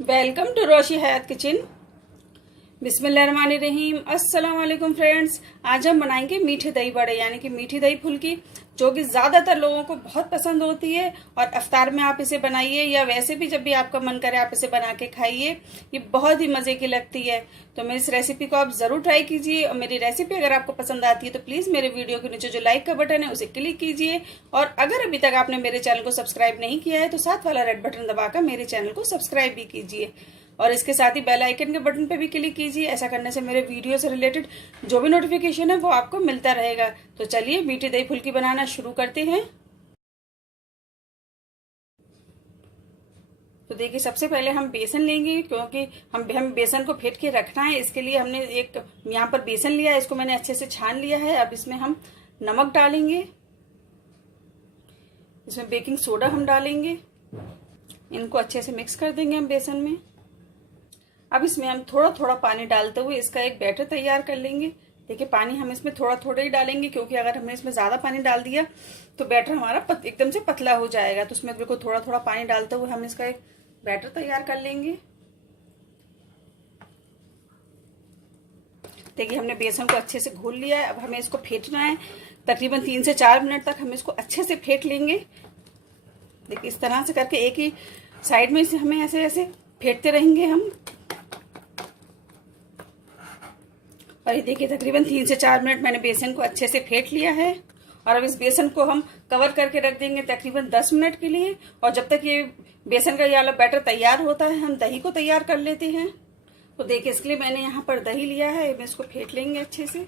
Welcome to Roshi Hayat kitchen. बिस्मिल्लाहिर्रहमानिर्रहीम। अस्सलाम वालेकुम फ्रेंड्स। आज हम बनाएंगे मीठे दही बड़े यानी कि मीठी दही फुल्की, जो कि ज्यादातर लोगों को बहुत पसंद होती है। और इफ्तार में आप इसे बनाइए या वैसे भी जब भी आपका मन करे आप इसे बना के खाइए, ये बहुत ही मजे की लगती है। तो मेरी इस रेसिपी को आप जरूर ट्राई कीजिए। और मेरी रेसिपी अगर आपको पसंद आती है तो प्लीज मेरे वीडियो के नीचे जो लाइक का बटन है उसे क्लिक कीजिए। और अगर अभी तक आपने मेरे चैनल को सब्सक्राइब नहीं किया है तो साथ वाला रेड बटन दबाकर मेरे चैनल को सब्सक्राइब भी कीजिए। और इसके साथ ही बेल आइकन के बटन पे भी क्लिक कीजिए। ऐसा करने से मेरे वीडियो से रिलेटेड जो भी नोटिफिकेशन है वो आपको मिलता रहेगा। तो चलिए मीठी दही फुल्की बनाना शुरू करते हैं। तो देखिए, सबसे पहले हम बेसन लेंगे, क्योंकि हम बेसन को फेंट के रखना है। इसके लिए हमने एक यहाँ पर बेसन लिया है, इसको मैंने अच्छे से छान लिया है। अब इसमें हम नमक डालेंगे, इसमें बेकिंग सोडा हम डालेंगे, इनको अच्छे से मिक्स कर देंगे हम बेसन में। अब इसमें हम थोड़ा थोड़ा पानी डालते हुए इसका एक बैटर तैयार कर लेंगे। देखिए, पानी हम इसमें थोड़ा थोड़ा ही डालेंगे, क्योंकि अगर हमने इसमें ज्यादा पानी डाल दिया तो बैटर हमारा एकदम से पतला हो जाएगा। तो उसमें बिल्कुल थोड़ा थोड़ा पानी डालते हुए हम इसका एक बैटर तैयार कर लेंगे। देखिए, हमने बेसन को अच्छे से घोल लिया है। अब हमें इसको फेंटना है। तकरीबन 3 से 4 मिनट तक हम इसको अच्छे से फेंट लेंगे। देखिए, इस तरह से करके एक ही साइड में इसे हमें ऐसे ऐसे फेंटते रहेंगे हम। और ये देखिए, तकरीबन 3 से 4 मिनट मैंने बेसन को अच्छे से फेंट लिया है। और अब इस बेसन को हम कवर करके रख देंगे तकरीबन 10 मिनट के लिए। और जब तक ये बेसन का ये वाला बैटर तैयार होता है हम दही को तैयार कर लेते हैं। तो देखिए, इसके लिए मैंने यहाँ पर दही लिया है, मैं इसको फेंट लेंगे अच्छे से।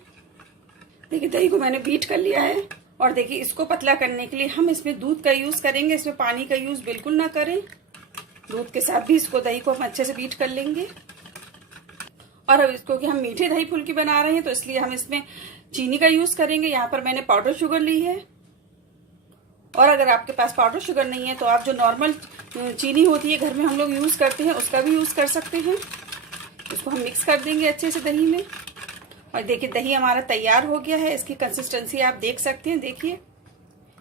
देखिए, दही को मैंने बीट कर लिया है। और देखिए, इसको पतला करने के लिए हम इसमें दूध का यूज करेंगे, इसमें पानी का यूज बिल्कुल ना करें। दूध के साथ भी इसको दही को हम अच्छे से बीट कर लेंगे। और अब इसको कि हम मीठे दही फुल्की बना रहे हैं तो इसलिए हम इसमें चीनी का यूज करेंगे। यहाँ पर मैंने पाउडर शुगर ली है। और अगर आपके पास पाउडर शुगर नहीं है तो आप जो नॉर्मल चीनी होती है घर में हम लोग यूज करते हैं उसका भी यूज कर सकते हैं। इसको हम मिक्स कर देंगे अच्छे से दही में। और देखिए, दही हमारा तैयार हो गया है। इसकी कंसिस्टेंसी आप देख सकते हैं। देखिए,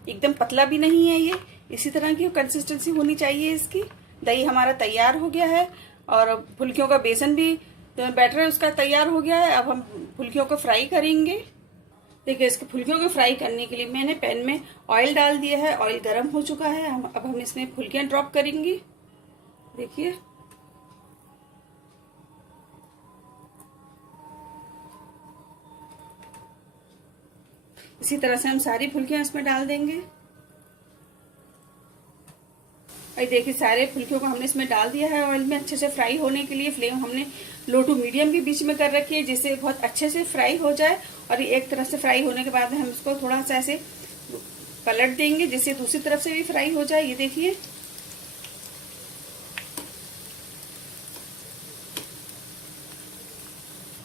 एकदम पतला भी नहीं है, ये इसी तरह की कंसिस्टेंसी होनी चाहिए इसकी। दही हमारा तैयार हो गया है और फुल्कियों का बेसन भी तो बैटर उसका तैयार हो गया है। अब हम फुल्कियों को फ्राई करेंगे। देखिए, इसको फुल्कियों को फ्राई करने के लिए मैंने पैन में ऑयल डाल दिया है। ऑयल गर्म हो चुका है। अब हम इसमें फुल्कियां ड्रॉप करेंगे। देखिए, इसी तरह से हम सारी फुल्कियां इसमें डाल देंगे। और देखिए, सारे फुल्कियों को हमने इसमें डाल दिया है ऑयल में अच्छे से फ्राई होने के लिए। फ्लेम हमने लो टू मीडियम के बीच में कर रखी है, जिससे बहुत अच्छे से फ्राई हो जाए। और ये एक तरफ से फ्राई होने के बाद हम इसको थोड़ा सा ऐसे पलट देंगे, जिससे दूसरी तरफ से भी फ्राई हो जाए। ये देखिए,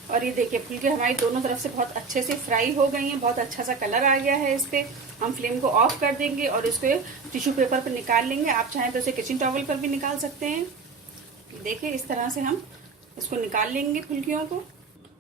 और ये देखिए, फुल्के हमारी दोनों तरफ से बहुत अच्छे से फ्राई हो गई हैं। बहुत अच्छा सा कलर आ गया है इस पे। हम फ्लेम को ऑफ कर देंगे और इसको टिश्यू पेपर पर निकाल लेंगे। आप चाहें तो इसे किचन टॉवल पर भी निकाल सकते हैं। देखिए, इस तरह से हम इसको निकाल लेंगे फुल्कियों को।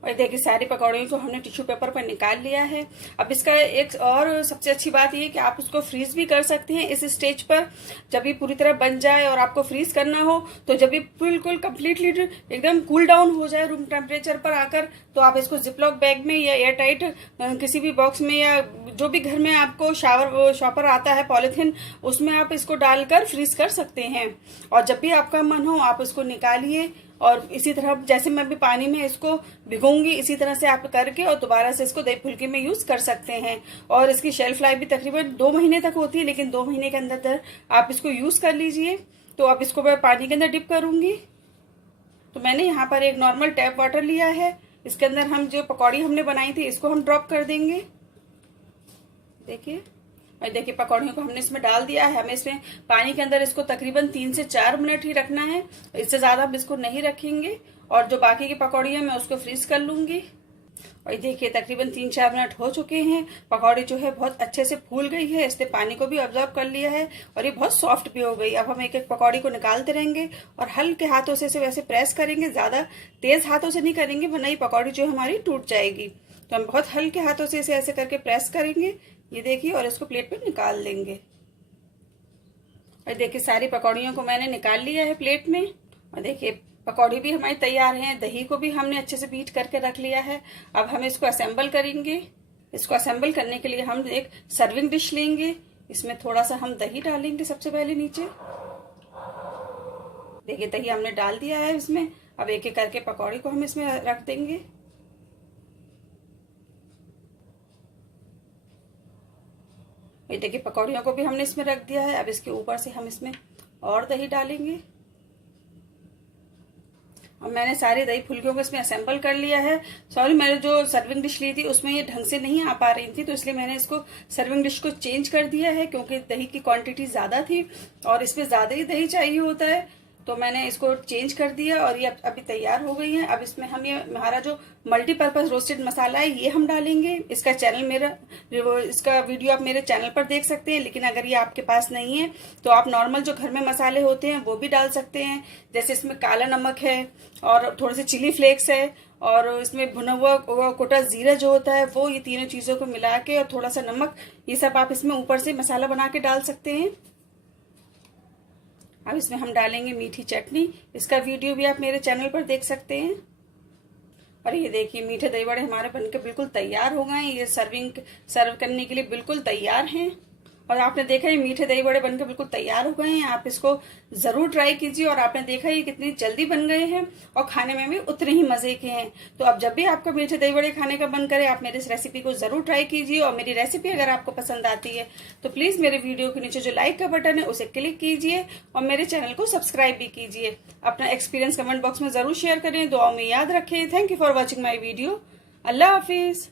और देखिए, सारी पकौड़ियों को हमने टिश्यू पेपर पर निकाल लिया है। अब इसका एक और सबसे अच्छी बात ये कि आप उसको फ्रीज भी कर सकते हैं इस स्टेज पर। जब ये पूरी तरह बन जाए और आपको फ्रीज करना हो तो जब ये बिल्कुल कंप्लीटली एकदम कूल डाउन हो जाए रूम टेम्परेचर पर आकर, तो आप इसको जिपलॉक बैग में या एयर टाइट किसी भी बॉक्स में या जो भी घर में आपको शॉपर आता है पॉलिथीन, उसमें आप इसको डालकर फ्रीज कर सकते हैं। और जब भी आपका मन हो आप इसको निकालिए और इसी तरह जैसे मैं भी पानी में इसको भिगोऊंगी इसी तरह से आप करके और दोबारा से इसको दही फुल्की में यूज कर सकते हैं। और इसकी शेल्फ लाइफ भी तकरीबन 2 महीने तक होती है, लेकिन 2 महीने के अंदर आप इसको यूज कर लीजिए। तो अब इसको मैं पानी के अंदर डिप करूंगी। तो मैंने यहाँ पर एक नॉर्मल टैप वाटर लिया है। इसके अंदर हम जो पकौड़ी हमने बनाई थी इसको हम ड्रॉप कर देंगे। देखिए, और देखिए, पकौड़ियों को हमने इसमें डाल दिया है। हमें इसमें पानी के अंदर इसको तकरीबन 3 से 4 मिनट ही रखना है, इससे ज्यादा हम इसको नहीं रखेंगे। और जो बाकी की पकौड़ी है मैं उसको फ्रीज कर लूंगी। और देखिए, तकरीबन 3-4 मिनट हो चुके हैं। पकौड़ी जो है बहुत अच्छे से फूल गई है, इसने पानी को भी ऑब्जर्व कर लिया है और ये बहुत सॉफ्ट भी हो गई। अब हम एक एक पकौड़ी को निकालते रहेंगे और हल्के हाथों से इसे वैसे प्रेस करेंगे, ज्यादा तेज हाथों से नहीं करेंगे वरना ये पकौड़ी जो हमारी टूट जाएगी। तो हम बहुत हल्के हाथों से इसे ऐसे करके प्रेस करेंगे। ये देखिए, और इसको प्लेट पे निकाल लेंगे। और देखिए, सारी पकौड़ियों को मैंने निकाल लिया है प्लेट में। और देखिए पकौड़ी भी हमारी तैयार हैं। दही को भी हमने अच्छे से बीट करके रख लिया है। अब हम इसको असेंबल करेंगे। इसको असेंबल करने के लिए हम एक सर्विंग डिश लेंगे। इसमें थोड़ा सा हम दही डालेंगे सबसे पहले नीचे। देखिए दही हमने डाल दिया है इसमें। अब एक एक करके पकौड़ी को हम इसमें रख देंगे। ये देखिए पकौड़ियों को भी हमने इसमें रख दिया है। अब इसके ऊपर से हम इसमें और दही डालेंगे। और मैंने सारी दही फुल्कियों को इसमें असेंबल कर लिया है। सॉरी, मैंने जो सर्विंग डिश ली थी उसमें ये ढंग से नहीं आ पा रही थी, तो इसलिए मैंने इसको सर्विंग डिश को चेंज कर दिया है, क्योंकि दही की क्वांटिटी ज्यादा थी और इसमें ज्यादा ही दही चाहिए होता है, तो मैंने इसको चेंज कर दिया और ये अभी तैयार हो गई है। अब इसमें हम ये हमारा जो मल्टीपर्पज रोस्टेड मसाला है ये हम डालेंगे। इसका इसका वीडियो आप मेरे चैनल पर देख सकते हैं, लेकिन अगर ये आपके पास नहीं है तो आप नॉर्मल जो घर में मसाले होते हैं वो भी डाल सकते हैं। जैसे इसमें काला नमक है और थोड़े से चिली फ्लेक्स है और इसमें भुना हुआ कोटा जीरा जो होता है वो, ये तीनों चीजों को मिला के और थोड़ा सा नमक, ये सब आप इसमें ऊपर से मसाला बना के डाल सकते हैं। अब इसमें हम डालेंगे मीठी चटनी। इसका वीडियो भी आप मेरे चैनल पर देख सकते हैं। और ये देखिए मीठे दही बड़े हमारे बनकर बिल्कुल तैयार हो गए हैं। ये सर्व करने के लिए बिल्कुल तैयार हैं। और आपने देखा ये मीठे दही बड़े बनकर बिल्कुल तैयार हो गए हैं। आप इसको जरूर ट्राई कीजिए। और आपने देखा ये कितनी जल्दी बन गए हैं और खाने में भी उतने ही मजे के हैं। तो अब जब भी आपको मीठे दही बड़े खाने का मन करे, आप मेरी इस रेसिपी को जरूर ट्राई कीजिए। और मेरी रेसिपी अगर आपको पसंद आती है तो प्लीज मेरे वीडियो के नीचे जो लाइक का बटन है उसे क्लिक कीजिए और मेरे चैनल को सब्सक्राइब भी कीजिए। अपना एक्सपीरियंस कमेंट बॉक्स में जरूर शेयर करें। दुआओं में याद रखें। Thank you for watching my video. Allah Hafiz.